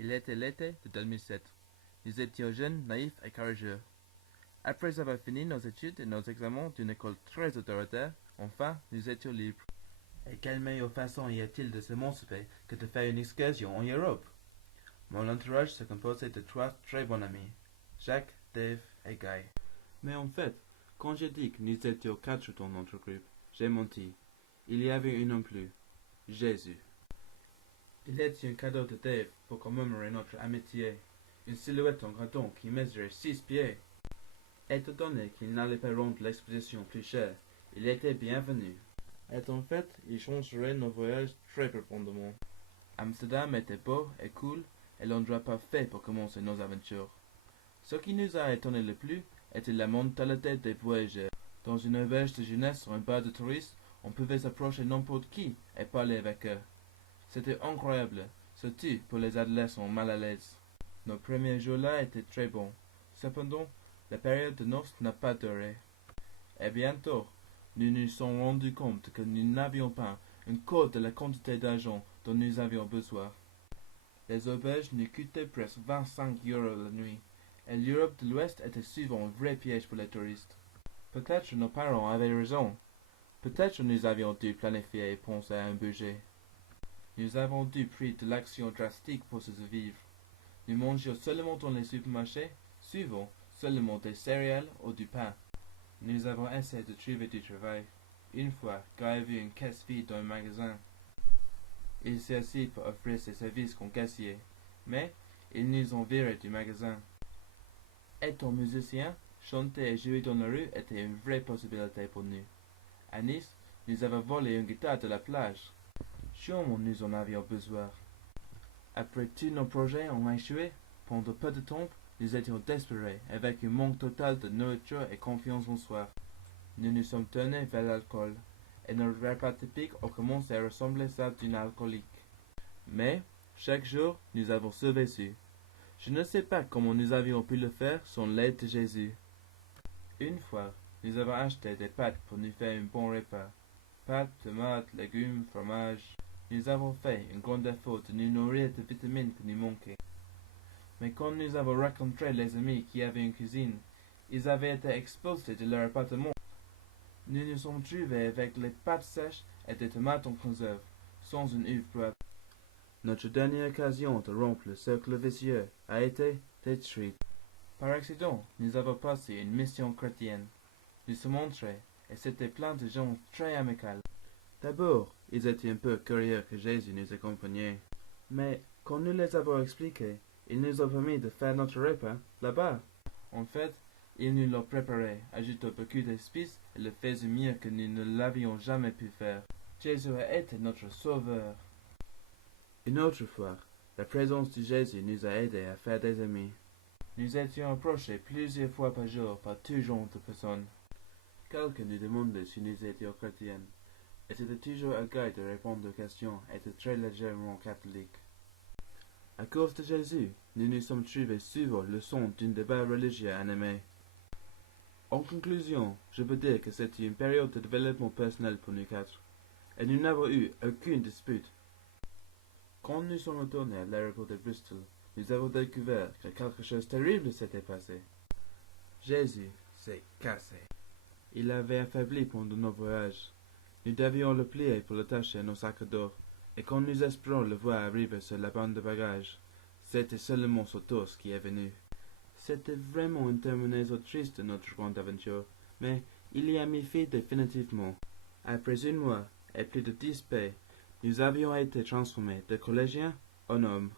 Il était l'été de 2007. Nous étions jeunes, naïfs et courageux. Après avoir fini nos études et nos examens d'une école très autoritaire, enfin, nous étions libres. Et quelle meilleure façon y a-t-il de s'émanciper que de faire une excursion en Europe? Mon entourage se composait de 3 très bons amis, Jacques, Dave et Guy. Mais en fait, quand j'ai dit que nous étions 4 dans notre groupe, j'ai menti. Il y avait un homme plus, Jésus. Il était un cadeau de Dave pour commémorer notre amitié, une silhouette en gratton qui mesurait 6 pieds. Étant donné qu'il n'allait pas rendre l'exposition plus chère, il était bienvenu. Et en fait, il changerait nos voyages très profondément. Amsterdam était beau et cool, et l'endroit parfait pour commencer nos aventures. Ce qui nous a étonné le plus était la mentalité des voyageurs. Dans une auberge de jeunesse ou un bar de touristes, on pouvait s'approcher n'importe qui et parler avec eux. C'était incroyable, surtout pour les adolescents mal à l'aise. Nos premiers jours là étaient très bons. Cependant, la période de noces n'a pas duré. Et bientôt, nous nous sommes rendus compte que nous n'avions pas un quart de la quantité d'argent dont nous avions besoin. Les auberges nous coûtaient presque 25 € la nuit, et l'Europe de l'Ouest était souvent un vrai piège pour les touristes. Peut-être nos parents avaient raison. Peut-être nous avions dû planifier et penser à un budget. Nous avons dû prendre de l'action drastique pour survivre. Nous mangions seulement dans les supermarchés, souvent seulement des céréales ou du pain. Nous avons essayé de trouver du travail. Une fois, Guy a vu une caisse vide dans un magasin. Il s'est assis pour offrir ses services comme caissier, mais ils nous ont virés du magasin. Étant musicien, chanter et jouer dans la rue était une vraie possibilité pour nous. À Nice, nous avons volé une guitare de la plage. Sûrement nous en avions besoin. Après tous nos projets ont échoué, pendant peu de temps, nous étions désespérés, avec un manque total de nourriture et confiance en soi. Nous nous sommes tournés vers l'alcool, et notre repas typique a commencé à ressembler à ça d'un alcoolique. Mais, chaque jour, nous avons survécu. Je ne sais pas comment nous avions pu le faire sans l'aide de Jésus. Une fois, nous avons acheté des pâtes pour nous faire un bon repas. Pâtes, tomates, légumes, fromage. Nous avons fait un grand effort de nous nourrir de vitamines qui nous manquaient. Mais quand nous avons rencontré les amis qui avaient une cuisine, ils avaient été expulsés de leur appartement. Nous nous sommes trouvés avec les pâtes sèches et des tomates en conserve, sans une uve propre. Notre dernière occasion de rompre le cercle vicieux a été détruite. Par accident, nous avons passé une mission chrétienne. Nous sommes entrés, et c'était plein de gens très amicaux. D'abord, ils étaient un peu curieux que Jésus nous accompagnait. Mais, quand nous les avons expliqués, ils nous ont permis de faire notre repas là-bas. En fait, ils nous l'ont préparé, ajoutant beaucoup d'espices et le faisaient mieux que nous ne l'avions jamais pu faire. Jésus a été notre sauveur. Une autre fois, la présence de Jésus nous a aidés à faire des amis. Nous étions approchés plusieurs fois par jour par tout genre de personnes. Quelqu'un nous demandait si nous étions chrétiens, et c'était toujours à Guy de répondre aux questions et de très légèrement catholique. À cause de Jésus, nous nous sommes trouvés souvent le son d'un débat religieux animé. En conclusion, je peux dire que c'était une période de développement personnel pour nous quatre, et nous n'avons eu aucune dispute. Quand nous sommes retournés à l'aéroport de Bristol, nous avons découvert que quelque chose de terrible s'était passé. Jésus s'est cassé. Il avait affaibli pendant nos voyages. Nous devions le plier pour l'attacher à nos sacs à dos, et quand nous espérons le voir arriver sur la bande de bagages, c'était seulement son torse qui est venu. C'était vraiment une terminaison triste de notre grande aventure, mais il y a mis fin définitivement. Après un mois et plus de 10 paix, nous avions été transformés de collégiens en hommes.